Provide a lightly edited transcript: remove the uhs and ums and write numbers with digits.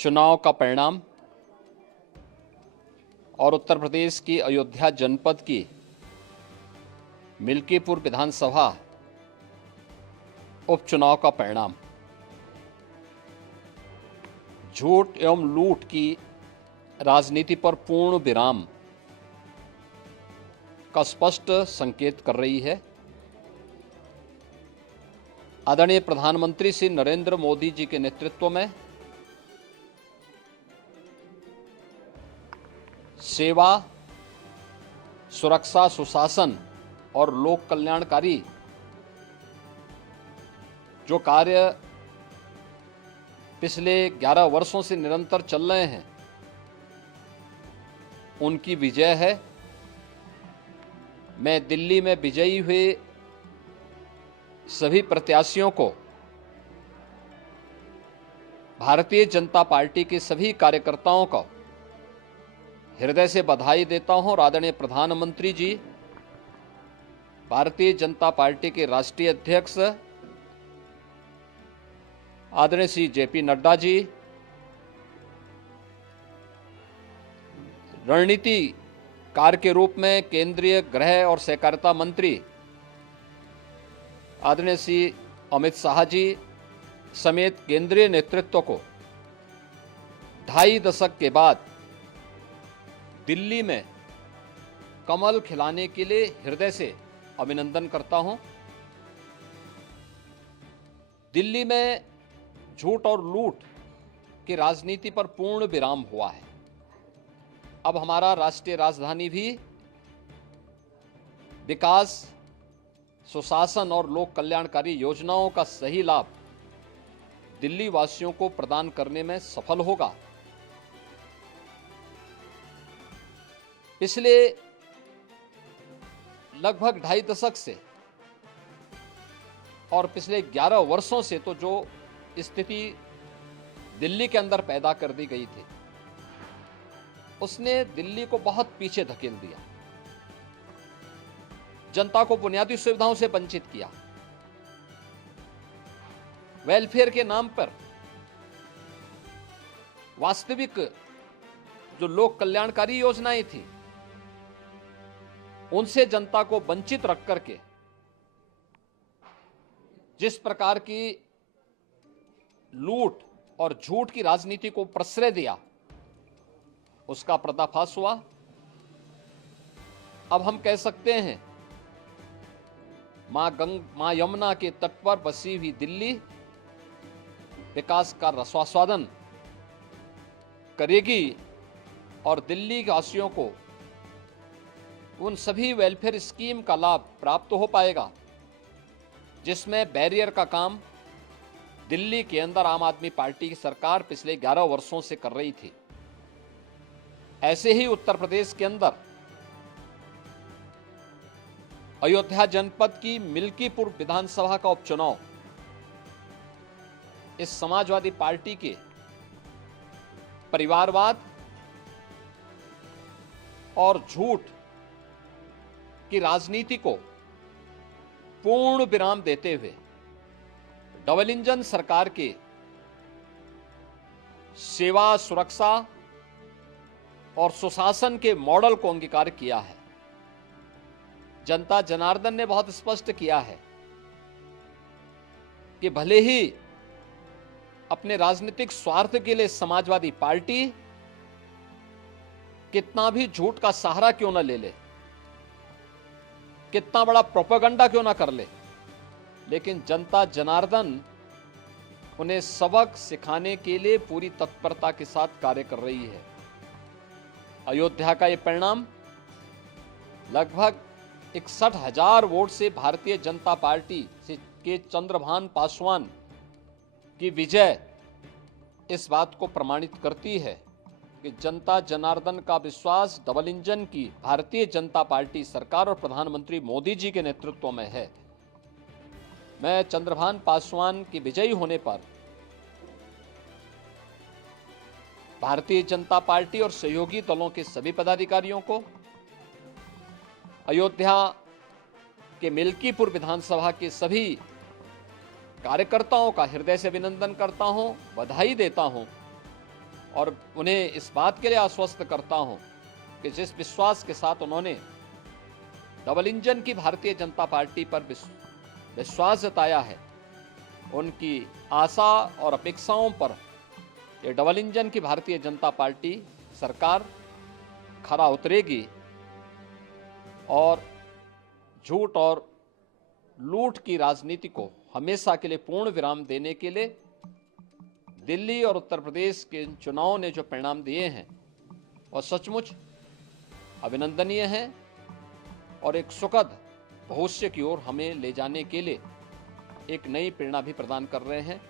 चुनाव का परिणाम और उत्तर प्रदेश की अयोध्या जनपद की मिल्कीपुर विधानसभा उपचुनाव का परिणाम झूठ एवं लूट की राजनीति पर पूर्ण विराम का स्पष्ट संकेत कर रही है। आदरणीय प्रधानमंत्री श्री नरेंद्र मोदी जी के नेतृत्व में सेवा, सुरक्षा, सुशासन और लोक कल्याणकारी जो कार्य पिछले 11 वर्षों से निरंतर चल रहे हैं, उनकी विजय है। मैं दिल्ली में विजयी हुए सभी प्रत्याशियों को, भारतीय जनता पार्टी के सभी कार्यकर्ताओं को हृदय से बधाई देता हूं और आदरणीय प्रधानमंत्री जी, भारतीय जनता पार्टी के राष्ट्रीय अध्यक्ष आदरणीय श्री जेपी नड्डा जी, रणनीतिकार के रूप में केंद्रीय गृह और सहकारिता मंत्री आदरणीय श्री अमित शाह जी समेत केंद्रीय नेतृत्व को 2.5 दशक के बाद दिल्ली में कमल खिलाने के लिए हृदय से अभिनंदन करता हूं। दिल्ली में झूठ और लूट की राजनीति पर पूर्ण विराम हुआ है। अब हमारा राष्ट्रीय राजधानी भी विकास, सुशासन और लोक कल्याणकारी योजनाओं का सही लाभ दिल्ली वासियों को प्रदान करने में सफल होगा। पिछले लगभग 2.5 दशक से और पिछले 11 वर्षों से तो जो स्थिति दिल्ली के अंदर पैदा कर दी गई थी, उसने दिल्ली को बहुत पीछे धकेल दिया, जनता को बुनियादी सुविधाओं से वंचित किया, वेलफेयर के नाम पर वास्तविक जो लोक कल्याणकारी योजनाएं थी उनसे जनता को वंचित रख करके जिस प्रकार की लूट और झूठ की राजनीति को प्रश्रय दिया, उसका पर्दाफाश हुआ। अब हम कह सकते हैं मां यमुना के तट पर बसी हुई दिल्ली विकास का रसास्वादन करेगी और दिल्ली वासियों को उन सभी वेलफेयर स्कीम का लाभ प्राप्त हो पाएगा जिसमें बैरियर का काम दिल्ली के अंदर आम आदमी पार्टी की सरकार पिछले 11 वर्षों से कर रही थी। ऐसे ही उत्तर प्रदेश के अंदर अयोध्या जनपद की मिल्कीपुर विधानसभा का उपचुनाव इस समाजवादी पार्टी के परिवारवाद और झूठ की राजनीति को पूर्ण विराम देते हुए डबल इंजन सरकार के सेवा, सुरक्षा और सुशासन के मॉडल को अंगीकार किया है। जनता जनार्दन ने बहुत स्पष्ट किया है कि भले ही अपने राजनीतिक स्वार्थ के लिए समाजवादी पार्टी कितना भी झूठ का सहारा क्यों न ले ले, कितना बड़ा प्रोपेगेंडा क्यों ना कर ले, लेकिन जनता जनार्दन उन्हें सबक सिखाने के लिए पूरी तत्परता के साथ कार्य कर रही है। अयोध्या का ये परिणाम लगभग 61,000 वोट से भारतीय जनता पार्टी के चंद्रभान पासवान की विजय इस बात को प्रमाणित करती है कि जनता जनार्दन का विश्वास डबल इंजन की भारतीय जनता पार्टी सरकार और प्रधानमंत्री मोदी जी के नेतृत्व में है। मैं चंद्रभान पासवान की विजयी होने पर भारतीय जनता पार्टी और सहयोगी दलों के सभी पदाधिकारियों को, अयोध्या के मिल्कीपुर विधानसभा के सभी कार्यकर्ताओं का हृदय से अभिनंदन करता हूं, बधाई देता हूं और उन्हें इस बात के लिए आश्वस्त करता हूं कि जिस विश्वास के साथ उन्होंने डबल इंजन की भारतीय जनता पार्टी पर विश्वास जताया है, उनकी आशा और अपेक्षाओं पर ये डबल इंजन की भारतीय जनता पार्टी सरकार खरा उतरेगी और झूठ और लूट की राजनीति को हमेशा के लिए पूर्ण विराम देने के लिए दिल्ली और उत्तर प्रदेश के चुनावों ने जो परिणाम दिए हैं वह सचमुच अभिनंदनीय हैं और एक सुखद भविष्य की ओर हमें ले जाने के लिए एक नई प्रेरणा भी प्रदान कर रहे हैं।